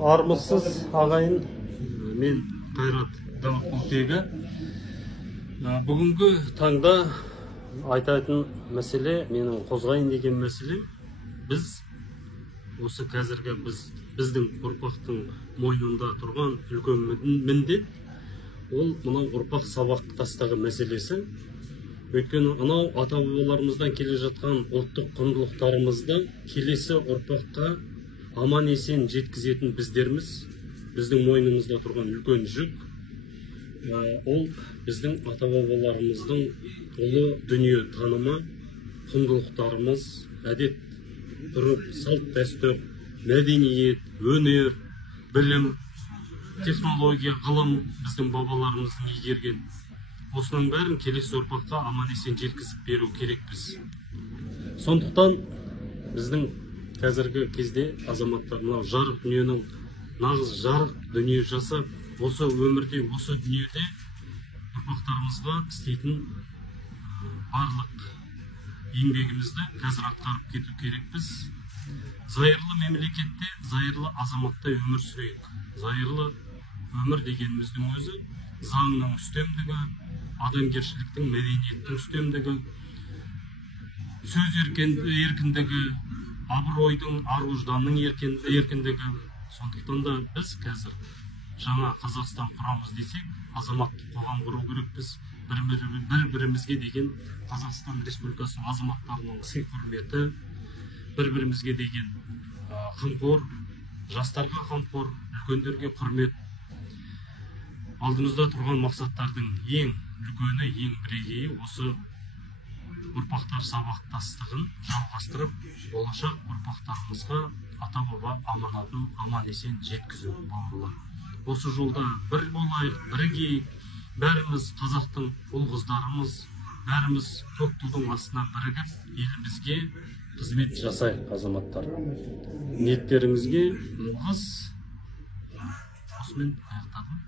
Армысыз ағайын, мен Қайрат Дәуітқұлтегі. Бүгінгі таңда айтатын мәселе, менің қозғайын деген мәселе, біз осы қазіргі біздің ұрпақтың мойнында тұрған үлкен міндет, ол мынау ұрпақ сабақтастығы мәселесі. Өйткені анау ата-бабаларымыздан келе жатқан ұлттық құндылықтарымызды келесі ұрпаққа аман есен жеткізетін біздерміз, біздің мойнымызда тұрған үлкен жүк. Ол біздің ата-бабаларымыздың ұлы дүние танымы, құндылықтарымыз, әдет, ғұрып, салт, дәстүр, мәдениет, өнер, білім, технология, ғылым біздің бабаларымыздың игерген. Осының бәрін келесі ұрпаққа аман есен жеткізіп беру керекпіз. Сондықтан біздің қазіргі кезде азаматтар мынау жарық дүниенің нағыз жарық дүние жасап, осы өмірде, осы дүниеде ұрпақтарымызға істейтін барлық еңбегімізді қазір атқарып кету керекпіз. Зайырлы мемлекетте, зайырлы азаматта өмір сүрейік. Зайырлы өмір дегеніміздің өзі заңның үстемдігі, адамгершіліктің, мәдениеттің үстемдігі, сөз еркіндігі, абыройдың, ар-ожданның еркіндігі. Сондықтан да біз қазір жаңа Қазақстан құрамыз десек, азаматтық қоғам құру керекпіз. Бір-бірімізге деген Қазақстан Республикасының азаматтарының сый-құрметі, бір-бірімізге деген қамқор, жастарға қамқор, үлкендерге құрмет. Алдымызда тұрған мақсаттардың ең үлкені, ең бірегейі осы ұрпақтар сабақтастығын жалғастырып, болашақ ұрпақтарымызға ата-баба аманатын аман есен жеткізу бауырлар. Осы жолда бір болайық, бірігейік, бәріміз қазақтың ұл-қыздарымыз, бәріміз көк тудың астына бірігіп, елімізге қызмет жасайық, азаматтар. Ниеттеріңізге алғыс. Осымен аяқтадым.